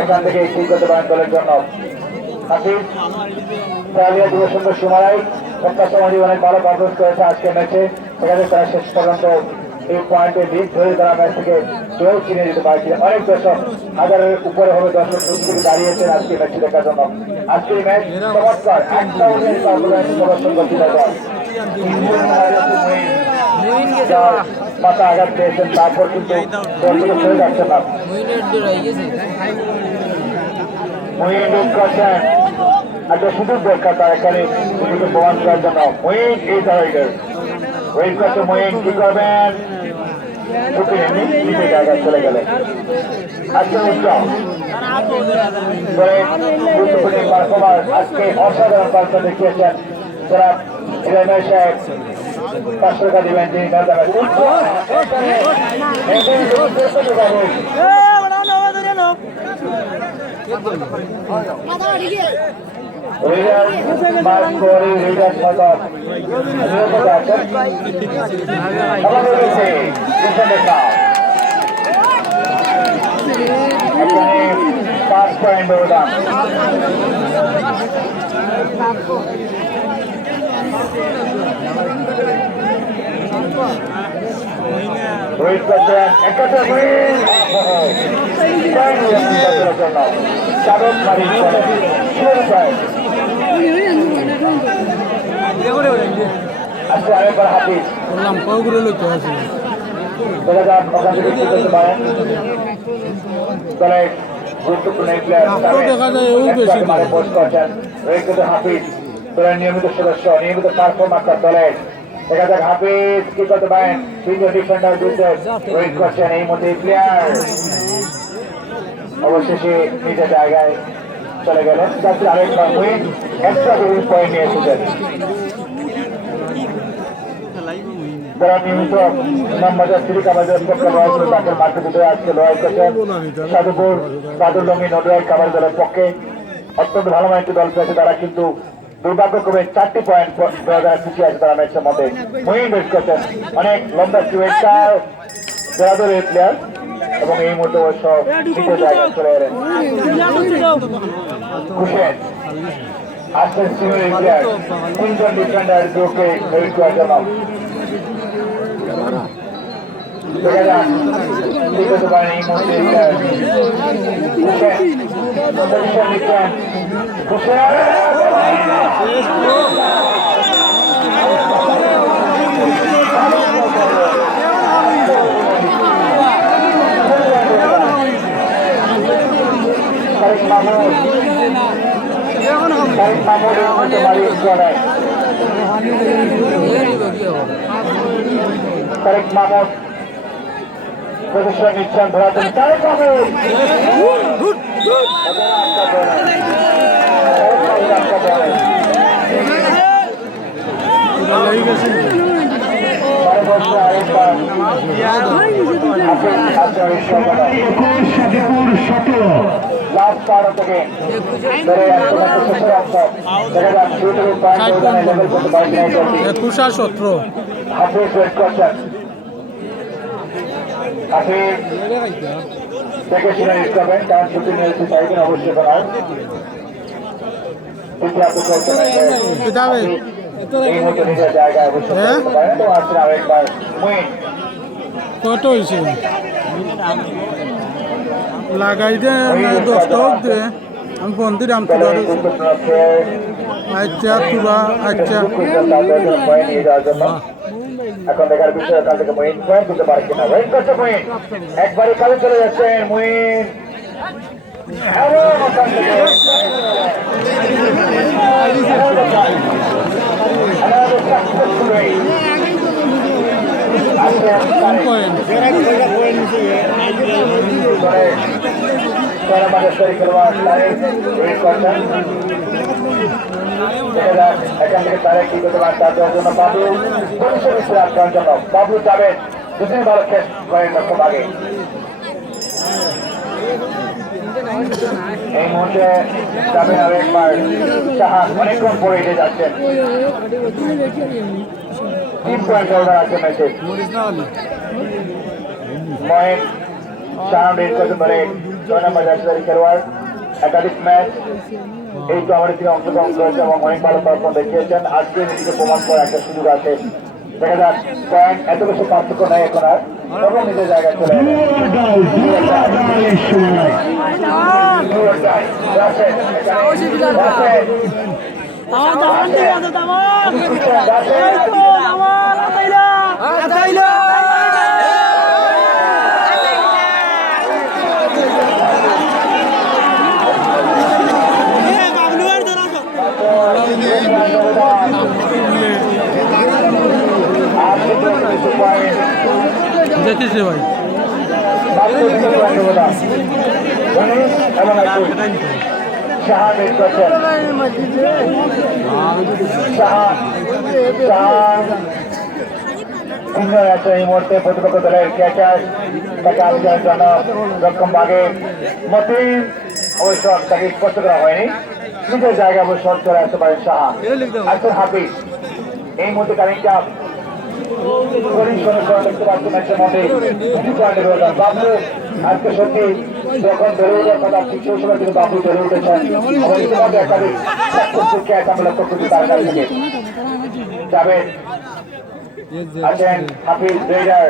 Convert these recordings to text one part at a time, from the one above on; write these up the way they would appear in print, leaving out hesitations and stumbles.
এখান থেকে ঠিক করতে পারেন দলের জন্য হাফিজ চালিয়া যুব সংঘ সময় প্রত্যাশা অনেক ভালো পারফরমেন্স করেছে আজকে ম্যাচে সেখানে তারা শেষ পর্যন্ত এই পয়েন্টে লিড ধরে তারা ম্যাচ থেকে জয় কিনে দিতে পারছে অনেক দর্শক হাজারের উপরে হবে দর্শক থেকে দাঁড়িয়েছেন আজকে ম্যাচটি দেখার জন্য আজকের ম্যাচ চমৎকার একটা প্রদর্শন করতে মাথা আঘাত পেয়েছেন তারপর কিন্তু চলে যাচ্ছে না মহিন করছেন একটা সুযোগ দরকার তার এখানে নিজেকে প্রমাণ করার জন্য মহিন এই রাইডার ওয়েট করছে মহিন কি করবেন নিজের জায়গায় চলে গেলেন আজকে গুরুত্বপূর্ণ পারফরমার আজকে অসাধারণ পারফরমেন্স দেখিয়েছেন যারা সাহেব 500 টাকা দিবেন তিনি পাঁচ পয়েন্ট ব্যবধান রোহিত করছেন একটা চারক মারি আজকে আরেকবার হাফিজ দেখা যাক ওখান থেকে কি করতে পারেন দলের গুরুত্বপূর্ণ প্লেয়ার পোস্ট করছেন রোহিত হাফিজ দলের নিয়মিত সদস্য নিয়মিত পারফরমার দলের দেখা যাক হাফিজ কি করতে পারেন তৃতীয় ডিফেন্ডার বিরুদ্ধে রোহিত করছেন এই মধ্যে প্লেয়ার অবশেষে নিজের জায়গায় চলে গেলেন যাতে আরেকবার উইন এক্সট্রা পয়েন্ট নিয়ে এসেছেন যারা নিয়মিত নামবাজার শ্রীকাবাজার তাদের মাঠে দুটো আজকে লড়াই করছেন সাধুপুর বাদুরডঙ্গি নদীয় কাবাডি দলের পক্ষে অত্যন্ত ভালো একটি দল পেয়েছে তারা কিন্তু দুর্ভাগ্যক্রমে 4টি পয়েন্ট খুশি আছে তারা ম্যাচের মধ্যে মহিন বেশ করছেন অনেক লম্বা যারা দলের প্লেয়ার এবং এই মুহূর্তে সব দ্বিতীয় জায়গায় চলে এলেন হুসেন আসছেন সিনিয়র প্লেয়ার তিনজন ডিফেন্ডার গ্রুপকে তৈরি করার জন্য এই মুহূর্তে তারেক মাহমুদ প্রদর্শন নিচ্ছেন ধরাতেন তারেক মাহমুদ কত হয়েছে লাগাই দে 10 টাকা দে আমি ফোন দিলাম তো আচ্ছা তুরা আচ্ছা এখন দেখার বিষয় কাল থেকে মহিন পয়েন্ট করতে পারে কিনা ওয়েট করছে মহিন একবারে কালে চলে যাচ্ছেন মহিন এখান থেকে তারা কি করতে পারেন তার জন্য বাবলু যাবেন দুদিন ভালো শেষ করেন খুব আগে এই মুহূর্তে যাবেন আর একবার সাহায্য অনেকক্ষণ পরে এগিয়ে যাচ্ছেন 3 পয়েন্ট আছে ম্যাচে মহেন শাহান রেড করতে পারে 6 নম্বর জার্সি খেলোয়াড় একাধিক ম্যাচ এই টুর্নামেন্টে তিনি অংশগ্রহণ করেছেন এবং অনেক ভালো পারফরমেন্স দেখিয়েছেন। আজকে নিজেকে প্রমাণ করার একটা সুযোগ আছে। দেখা যাক পয়েন্ট এত বেশি পার্থক্য নেই এখন আর, তখন নিজের জায়গায় চলে দেখিস ভাই এই মুহূর্তে প্রতিপক্ষ দলের ক্যাচার তাকে আলোচনার জন্য রক্ষম ভাগে মতিন অবশ্য তাকে স্পষ্ট করা হয়নি, নিজের জায়গায় অবশ্য চলে আসতে পারেন সাহা। আচ্ছা হাফিজ এই মুহূর্তে কারিংটা দেখতে পাচ্ছি ম্যাচের মধ্যে বাবু আজকে সত্যি যখন বেড়ে ওঠার কথা ঠিক সেই সময় কিন্তু বাবু বেড়ে উঠেছেন এবং ইতিমধ্যে একাধিক ক্যাচ আমরা লক্ষ্য করছি তার কাছ থেকে যাবেন আছেন হাফিজ রেডার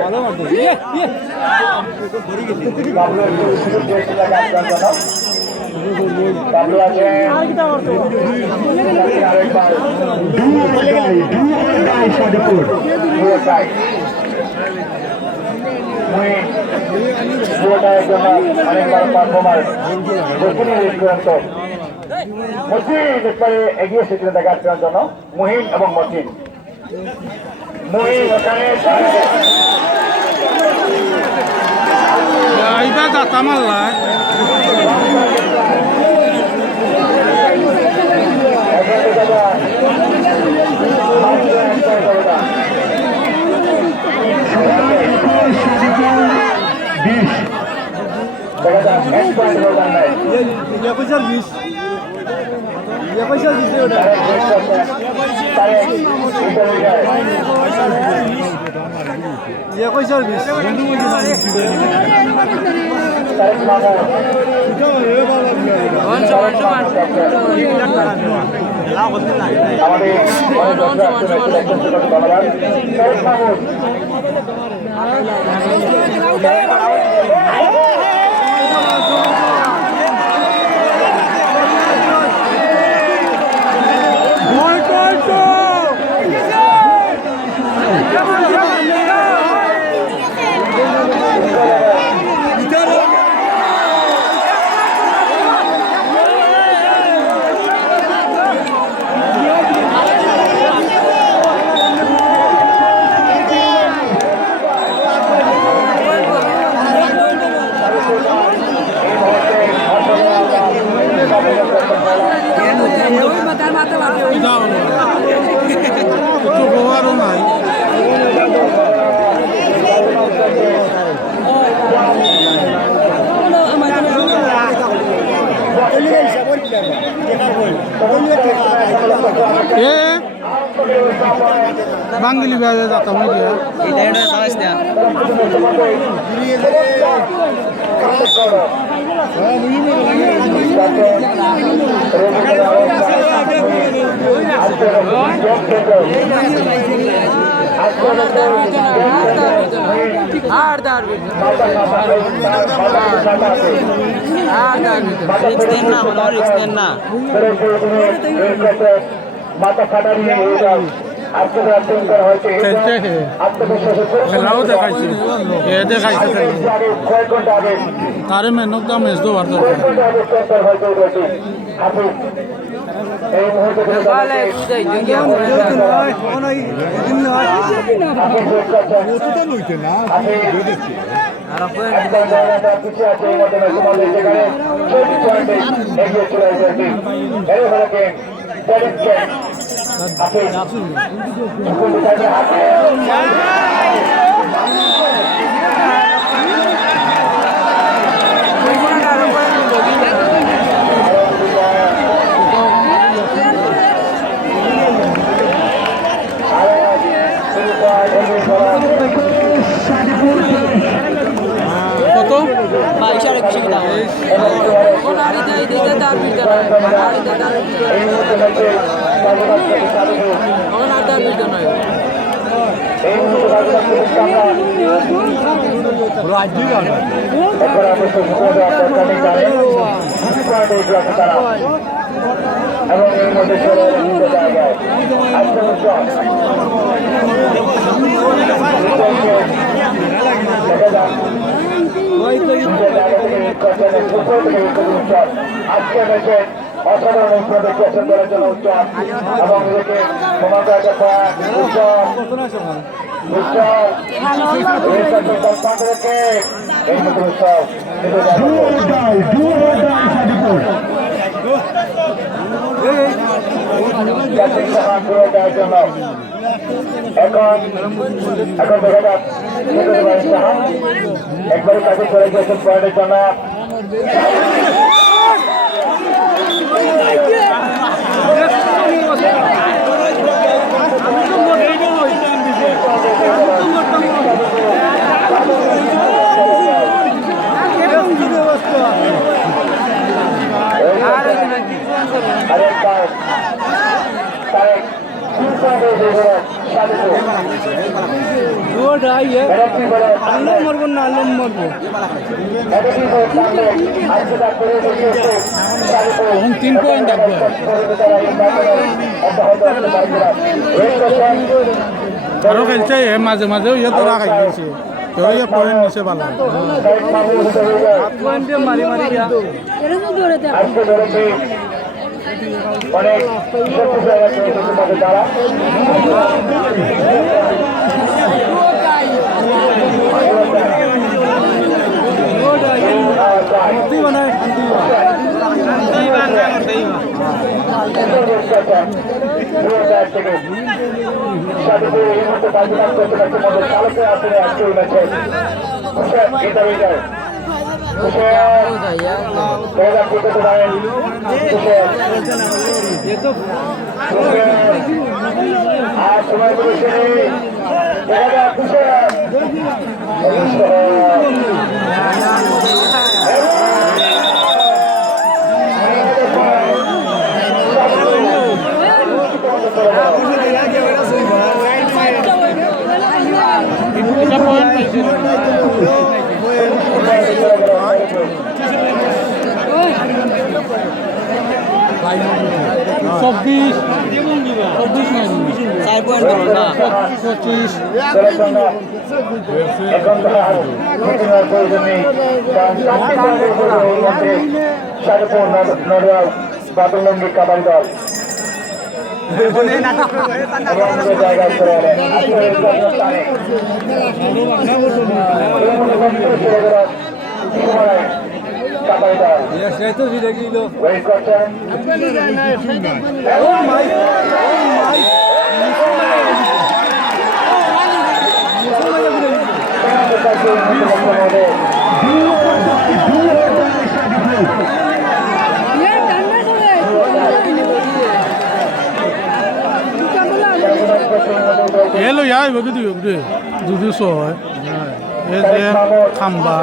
বাবু একটু সুযোগ দিয়েছিল কাজটার জন্য। বাবু আছেন আরেকবার অনেকবার পারফরমার এগিয়ে এসেছিলেন তাকে আটকানোর জন্য মুহিন এবং মতিন। মুহিন ওখানে বাঙালি বিভাগে যাতাম মাথা ফাটা নিয়ে খেলাও দেখাইছে এ দেখাইছে তারে মেহনত দাম মেজ দেওয়ার দরকার কত এবং এর মধ্যে চলে জায়গায় আজকে ম্যাচে অসাধারণ প্রদর্শন করার জন্য উচ্চার এবং এদিকে সমাজের কাছে এই মতো উৎসব জাতির সমান করে দেওয়ার জন্য এখন দেখা যাক একবারই কাজে করে গিয়েছেন পয়েন্টের জন্য মরবো না আলম মরবো এখন 3 পয়েন্ট আসবে আরো খেলছে মাঝে মাঝে ইয়ে তো রাখাই গেছে ইয়ে পয়েন্ট নিচে ভালো মারি মারি অনেক দ্বারা আর সময় বলেছে চব্বিশ বাদলঙ্গি কাবাডি দল জায়গায় কাবাডি দল ওয়েট করছেন এলো ইয়াই বগে দিও দুধু সয় এ যে খাম্বা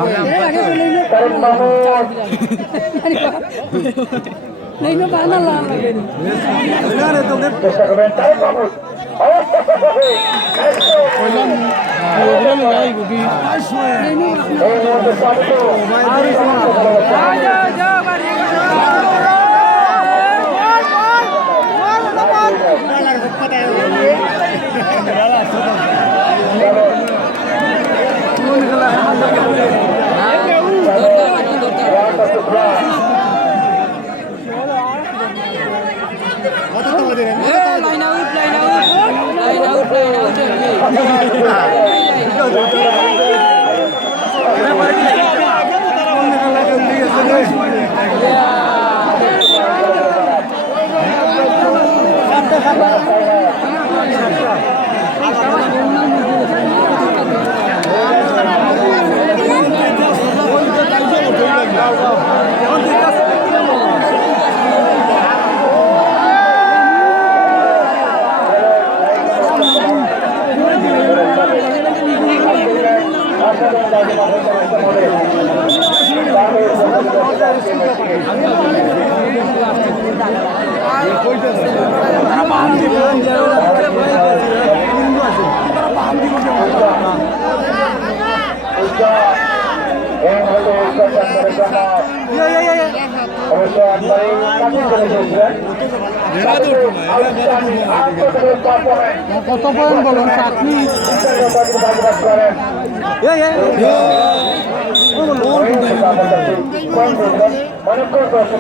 কত পয়েন্ট বলুন চাকরি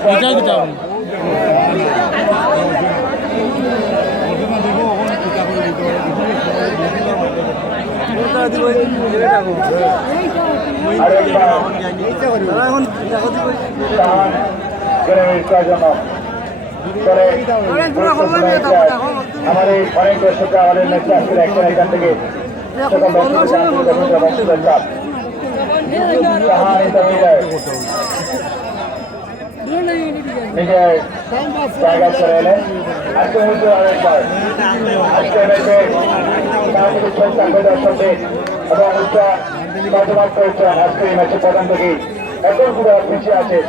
এটাই দিতে হবে আমাদের অনেক দর্শকরা আমাদের ম্যাচে আজকে দেখছেন এখান থেকে নিজের জায়গা চলে এলেন আজকে হচ্ছে আরেকবার আজকে ম্যাচে দর্শকদের এবং উচ্চা বর্তমান করেছেন আজকে এই ম্যাচে প্রধান থেকে এখন পুরো পিছিয়ে আছে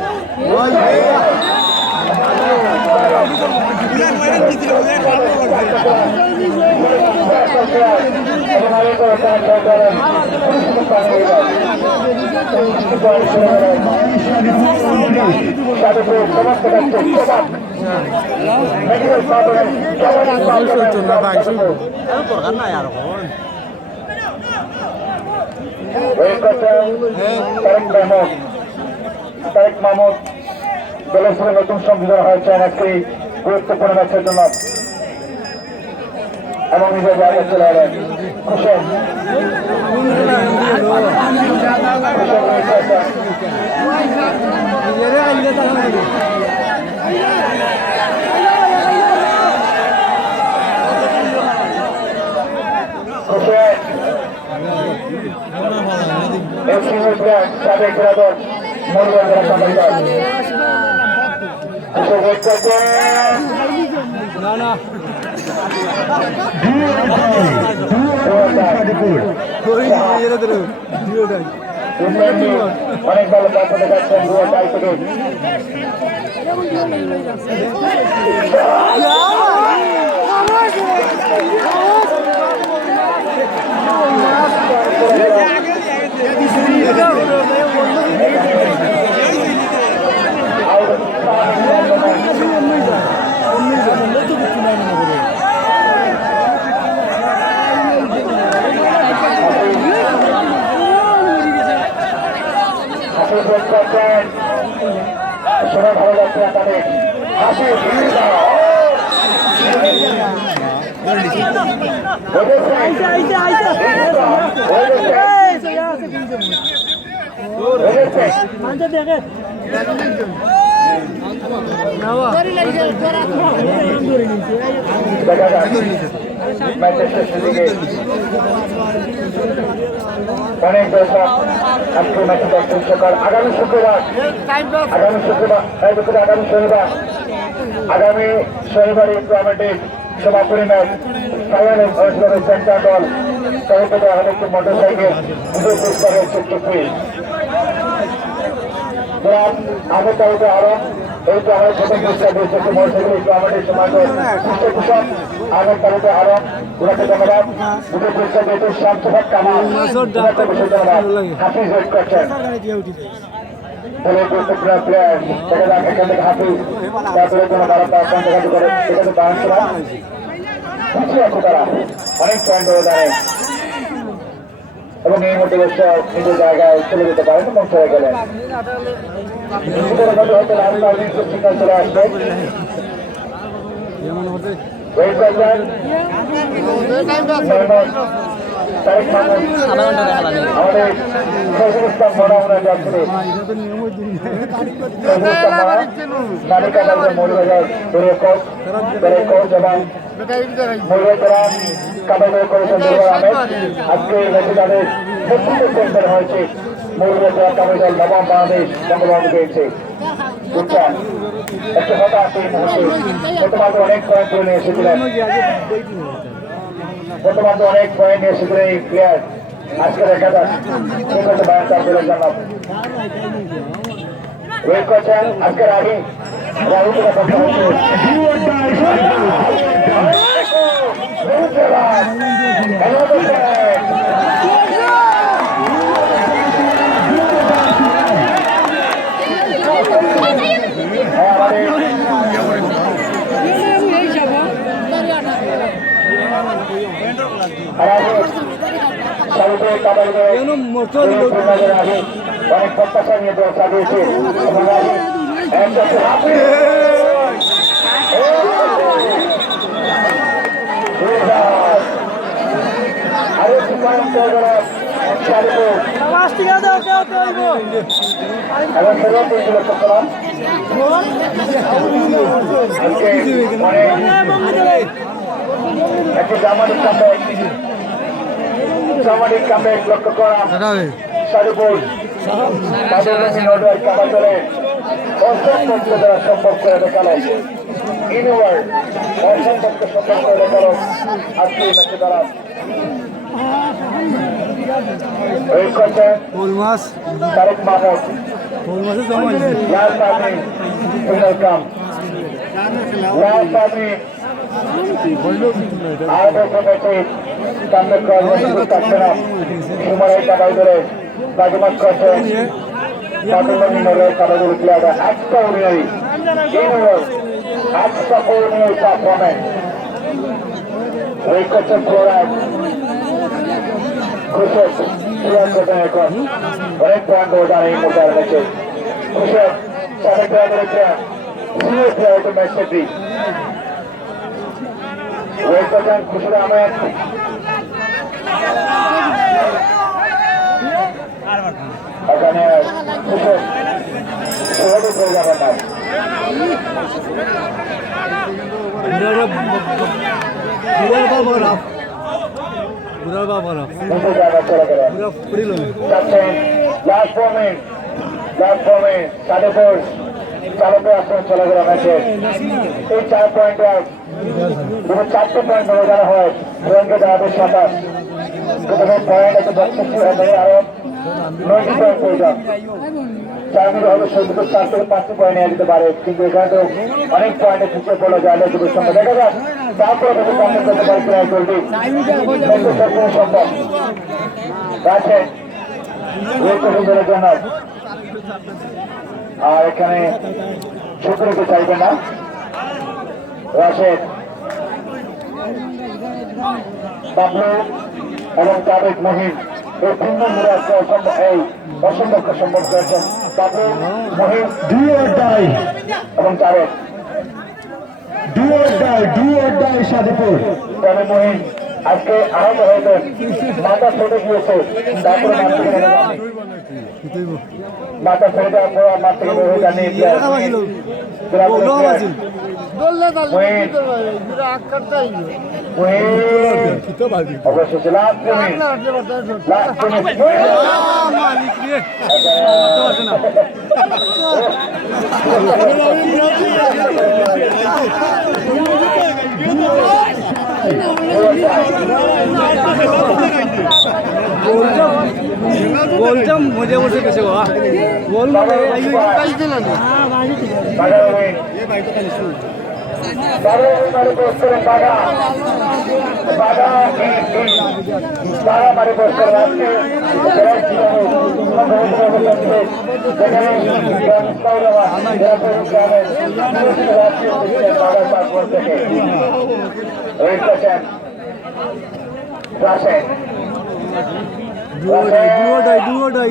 তারেক মাহমুদ দলের সঙ্গে নতুন সংযোজন হয়েছেন একটি গুরুত্বপূর্ণ ম্যাচের জন্য এবং নিজের জায়গায় চলে এলেন খুশি সাবেক খেলাধর মনোরঞ্জন জেলা সম্মানিত অনেক ভালো প্রাপ্ত দেখাচ্ছেন 2004 থেকে সময় ভালো লাগছে না তাদের হাসি দেখা যাক ম্যাচের শেষের দিকে অনেক দর্শক আজকে ম্যাচে দেখছেন সকাল আগামী শনিবার এই টুর্নামেন্টের সমাপনী ম্যাচ ফাইনালে অনুষ্ঠিত সেন্টার দল সহযোগিতা একটি মোটরসাইকেল বিজয় পুরস্কারের চুক্তি আগের তারিখে আরো এই টুর্নামেন্ট প্রথম পুরস্কার দিয়েছে একটি মোটরসাইকেল এই টুর্নামেন্টের সমাজের কৃষক আগের তারিখে আরো ওনাকে ধন্যবাদ বিজয় পুরস্কার দিয়েছে শামসুফাত কামাল হাফিজ ওয়েট করছেন গুরুত্বপূর্ণ প্লেয়ার দেখা যাক এখান থেকে হাফিজ তারপরে কোনো তারা কন্টাকাটি করে সেখানে বাহান্সরা পিছিয়ে আছে তারা অনেক পয়েন্ট হয়ে দাঁড়ায় এবং এই মধ্যে নিজের জায়গায় চলে যেতে পারেন এবং চলে গেলেন হয়তো সিগন্যাল চলে আসবে তারেক মাহমুদ আমাদের ফজল ইসলাম মোড়া ওনার যাচ্ছে নালিকাবাজার মৌলবাজার দলীয় কোচ এবং মৌলবাজার কাবাডি করেছেন আহমেদ আজকে এই ম্যাচে তাদের নেতৃত্ব সেন্টার হয়েছে মৌলবাজার কাবাডি দল নবম বাংলাদেশ বঙ্গবন্ধু পেয়েছে বুঝছেন একটা কথা আছে এই মুহূর্তে গতমাত্র অনেক পয়েন্ট করে নিয়ে এসেছিলেন গতমাত্র অনেক পয়েন্ট নিয়ে এসেছিলেন এই প্লেয়ার আজকে দেখা যাক ঠিক আছে বায়ান তার দলের জন্য ওয়েট করছেন আজকে রাহি রাহুল কথা হচ্ছে আগে অনেক প্রত্যাশা নিয়ে দল সাজিয়েছে এবং আরেকটি পয়েন্ট এবং Sylheti লক্ষ্য করলাম একটি জামানিক কামে লক্ষ্য করলাম সাধুপুর কাবাদলে অসম্ভবকে দ্বারা সম্ভব করে দেখালো ইউনিভার্স অসম্ভবকে সম্ভব করে দেখালো আজকে এই ম্যাচে দ্বারা তারেক মাহমুদ লাল পাবনি লাল পাবনি আর ম্যাচে সামনে থাকছে না সুমারাই কাবাই ধরে বাজিমাত করছে কাবাদুল প্লেয়াররা একটা অর্ডিনারি ইউনিভার্স একটা অর্ডিনারি পারফরমেন্স ওই করছে ফ্লোরাইড এখন অনেক পয়েন্ট ওঠান এই মুহূর্তে ম্যাচে ম্যাচ সেটি ওই করছেন খুশির আহমেদ এখানে খুশি যাবেন না লাস্ট ফর্মে সাধুপুর চালকে আসলে চলে গেল ম্যাচে এই 4 পয়েন্ট 4টে পয়েন্ট হয়ে যাওয়া হয় রোহনকে দাঁড়াবে 27 পয়েন্ট আছে 62 হয়ে আরো 9টি পয়েন্ট প্রয়োজন 4 মিনিট হলে 4 থেকে 5টি পয়েন্ট নিয়ে যেতে পারে কিন্তু এখানে তো অনেক পয়েন্টে পিছিয়ে পড়লো যাদের দুটোর সঙ্গে দেখা যাক তারপরে তাদের সামনে করতে পারে কিনা চলবে সম্ভব আছে জন্য আর এখানে ছোট রেখে চাইবে না রাশেদ বাবলু এবং তারেক মহিম এই তিন নম্বরে আজকে এই অসম্ভবকে সম্ভব করেছেন বাবলু মহিম এবং তারেক সাধুপুর তবে মহিম আজকে আহত হয়েছেন মাথা ফেটে গিয়েছে তারপরে মাথা ফেটে যাওয়ার পর মাঠ থেকে বের হয়ে যাননি অবশ্যই बोलता मुझे उसे कैसे हुआ बोल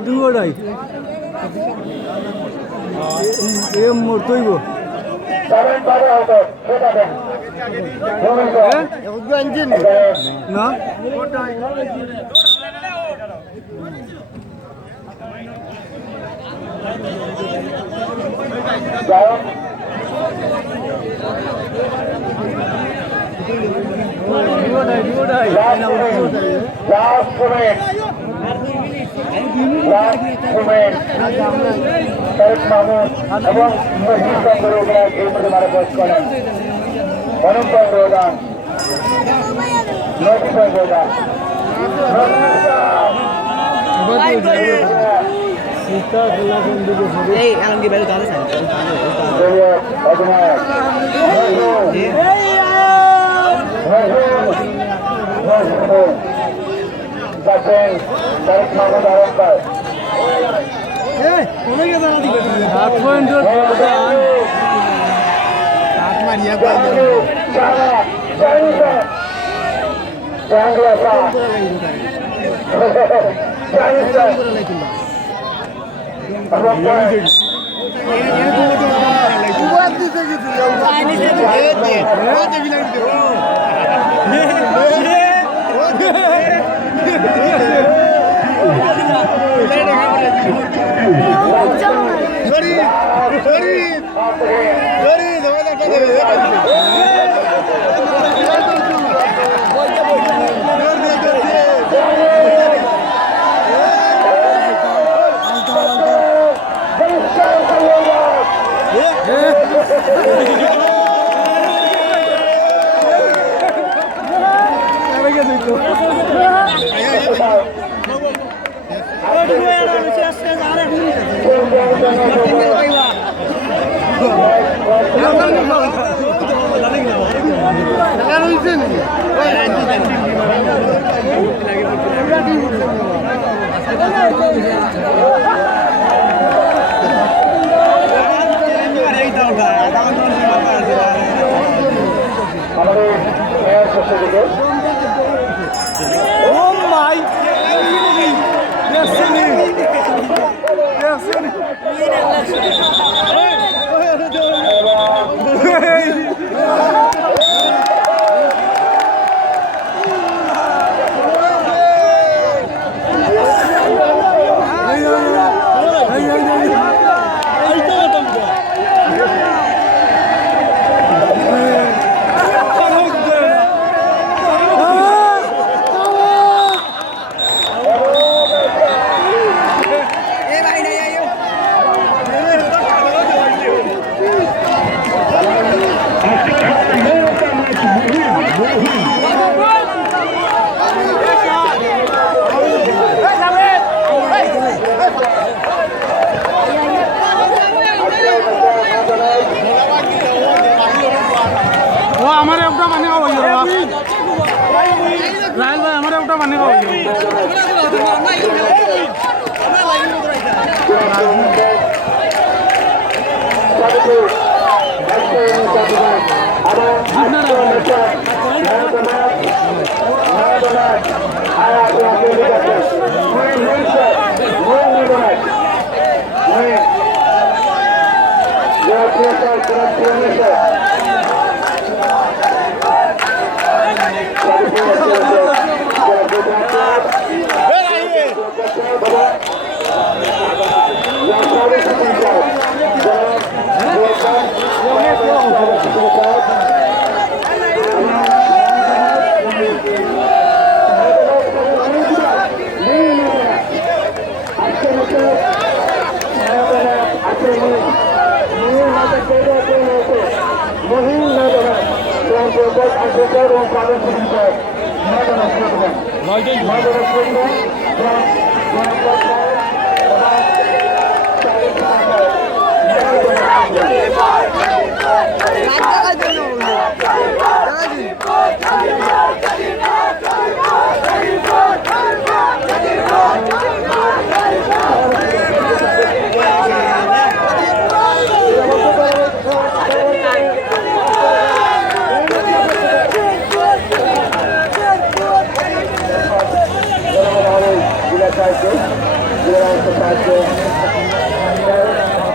দুয়াই এ মরতইব না তারেক মাহমুদ এবং এই প্রতিমারে বস করেন অনুপম রোদান 9 পয়েন্ট রোদান তারেক মাহমুদ আরম্বার Oh my! আমার একটা পানি খাওয়া রাহুল ভাই আমার একটা পানি খাওয়া Gracias.